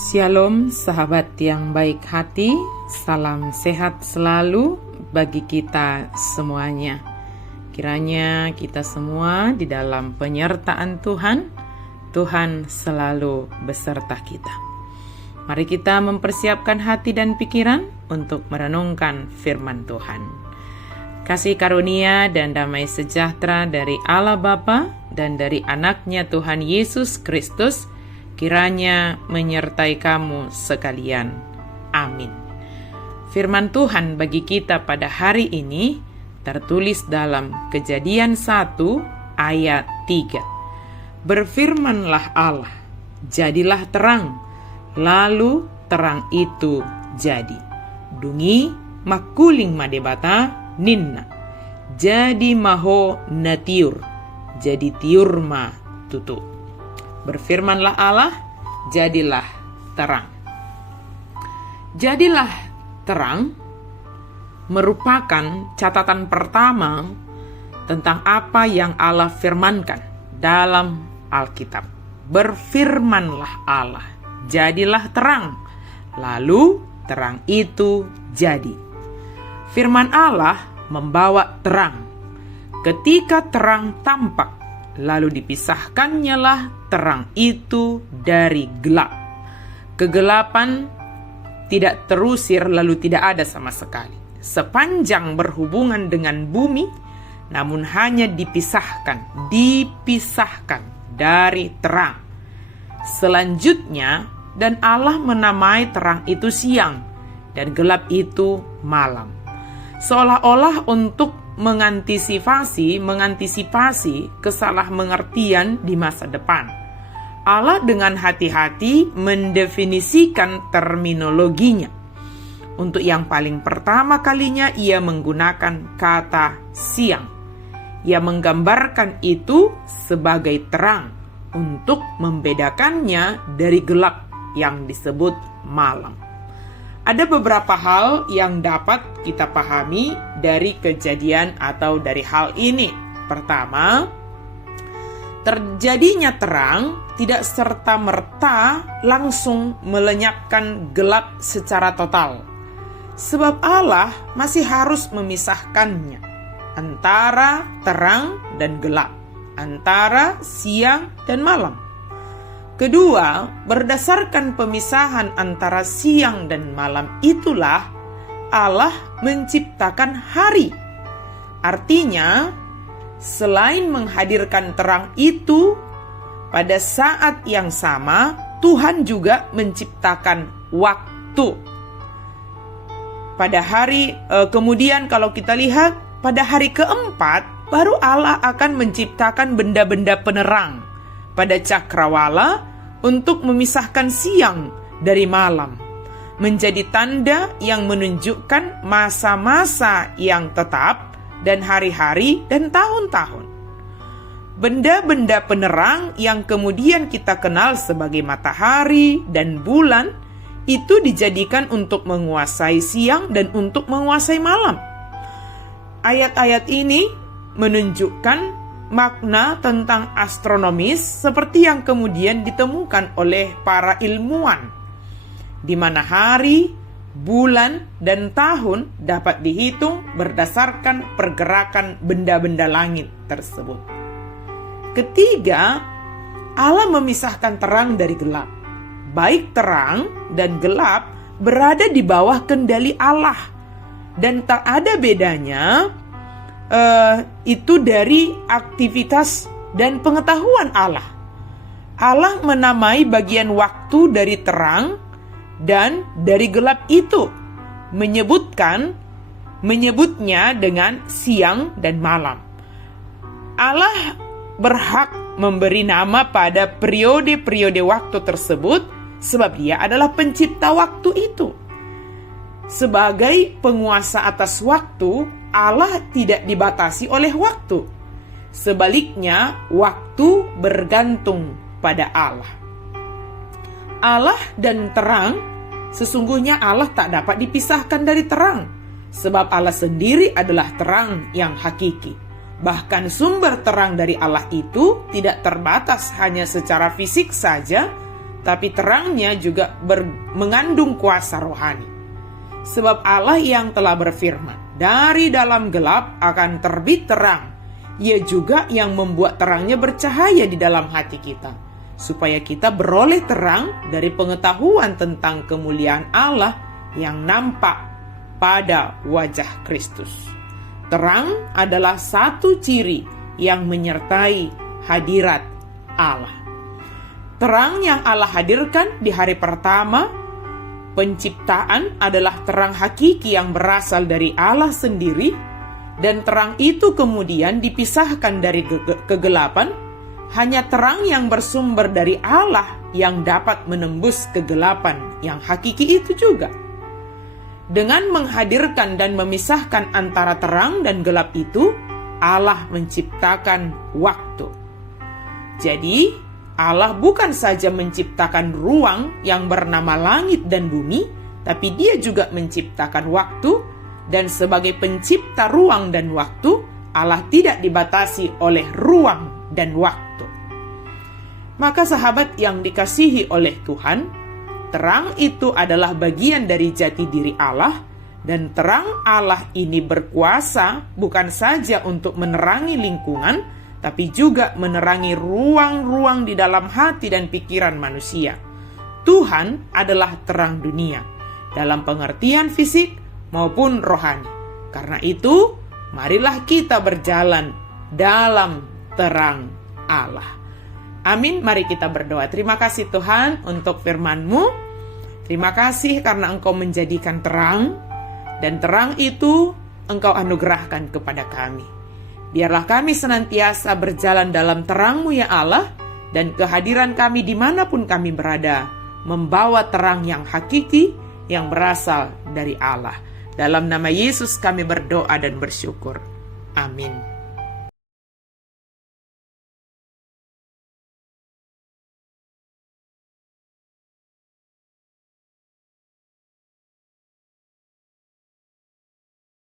Shalom sahabat yang baik hati, salam sehat selalu bagi kita semuanya. Kiranya kita semua di dalam penyertaan Tuhan, Tuhan selalu beserta kita. Mari kita mempersiapkan hati dan pikiran untuk merenungkan firman Tuhan. Kasih karunia dan damai sejahtera dari Allah Bapa dan dari anaknya Tuhan Yesus Kristus kiranya menyertai kamu sekalian. Amin. Firman Tuhan bagi kita pada hari ini tertulis dalam Kejadian 1 ayat 3. Berfirmanlah Allah, jadilah terang, lalu terang itu jadi. Dungi makuling madebata ninna, jadi maho natiur, jadi tiur ma tutu. Berfirmanlah Allah, jadilah terang. Jadilah terang merupakan catatan pertama tentang apa yang Allah firmankan dalam Alkitab. Berfirmanlah Allah, jadilah terang, lalu terang itu jadi. Firman Allah membawa terang. Ketika terang tampak, lalu dipisahkannya lah terang itu dari gelap. Kegelapan tidak terusir lalu tidak ada sama sekali. Sepanjang berhubungan dengan bumi, namun hanya dipisahkan dari terang. Selanjutnya, dan Allah menamai terang itu siang, dan gelap itu malam. Seolah-olah untuk mengantisipasi kesalahmengertian di masa depan. Allah dengan hati-hati mendefinisikan terminologinya. Untuk yang paling pertama kalinya ia menggunakan kata siang. Ia menggambarkan itu sebagai terang untuk membedakannya dari gelap yang disebut malam. Ada beberapa hal yang dapat kita pahami dari kejadian atau dari hal ini. Pertama, terjadinya terang tidak serta-merta langsung melenyapkan gelap secara total. Sebab Allah masih harus memisahkannya antara terang dan gelap, antara siang dan malam. Kedua, berdasarkan pemisahan antara siang dan malam itulah Allah menciptakan hari. Artinya, selain menghadirkan terang itu, pada saat yang sama Tuhan juga menciptakan waktu. Pada hari kemudian kalau kita lihat pada hari keempat baru Allah akan menciptakan benda-benda penerang pada cakrawala untuk memisahkan siang dari malam, menjadi tanda yang menunjukkan masa-masa yang tetap dan hari-hari dan tahun-tahun. Benda-benda penerang yang kemudian kita kenal sebagai matahari dan bulan itu dijadikan untuk menguasai siang dan untuk menguasai malam. Ayat-ayat ini menunjukkan makna tentang astronomis seperti yang kemudian ditemukan oleh para ilmuwan, di mana hari, bulan, dan tahun dapat dihitung berdasarkan pergerakan benda-benda langit tersebut. Ketiga, Allah memisahkan terang dari gelap. Baik terang dan gelap berada di bawah kendali Allah, dan tak ada bedanya itu dari aktivitas dan pengetahuan Allah. Allah menamai bagian waktu dari terang dan dari gelap itu, menyebutnya dengan siang dan malam. Allah berhak memberi nama pada periode-periode waktu tersebut sebab Dia adalah pencipta waktu itu. Sebagai penguasa atas waktu, Allah tidak dibatasi oleh waktu. Sebaliknya, waktu bergantung pada Allah. Allah dan terang, sesungguhnya Allah tak dapat dipisahkan dari terang, sebab Allah sendiri adalah terang yang hakiki. Bahkan sumber terang dari Allah itu tidak terbatas hanya secara fisik saja, tapi terangnya juga mengandung kuasa rohani. Sebab Allah yang telah berfirman, dari dalam gelap akan terbit terang. Ia juga yang membuat terangnya bercahaya di dalam hati kita, supaya kita beroleh terang dari pengetahuan tentang kemuliaan Allah yang nampak pada wajah Kristus. Terang adalah satu ciri yang menyertai hadirat Allah. Terang yang Allah hadirkan di hari pertama penciptaan adalah terang hakiki yang berasal dari Allah sendiri, dan terang itu kemudian dipisahkan dari kegelapan. Hanya terang yang bersumber dari Allah yang dapat menembus kegelapan yang hakiki itu juga. Dengan menghadirkan dan memisahkan antara terang dan gelap itu, Allah menciptakan waktu. Jadi, Allah bukan saja menciptakan ruang yang bernama langit dan bumi, tapi Dia juga menciptakan waktu. Dan sebagai pencipta ruang dan waktu, Allah tidak dibatasi oleh ruang dan waktu. Maka sahabat yang dikasihi oleh Tuhan, terang itu adalah bagian dari jati diri Allah, dan terang Allah ini berkuasa bukan saja untuk menerangi lingkungan, tapi juga menerangi ruang-ruang di dalam hati dan pikiran manusia. Tuhan adalah terang dunia, dalam pengertian fisik maupun rohani. Karena itu, marilah kita berjalan dalam terang Allah. Amin. Mari kita berdoa. Terima kasih Tuhan untuk firman-Mu. Terima kasih karena Engkau menjadikan terang, dan terang itu Engkau anugerahkan kepada kami. Biarlah kami senantiasa berjalan dalam terang-Mu ya Allah, dan kehadiran kami dimanapun kami berada, membawa terang yang hakiki yang berasal dari Allah. Dalam nama Yesus kami berdoa dan bersyukur. Amin.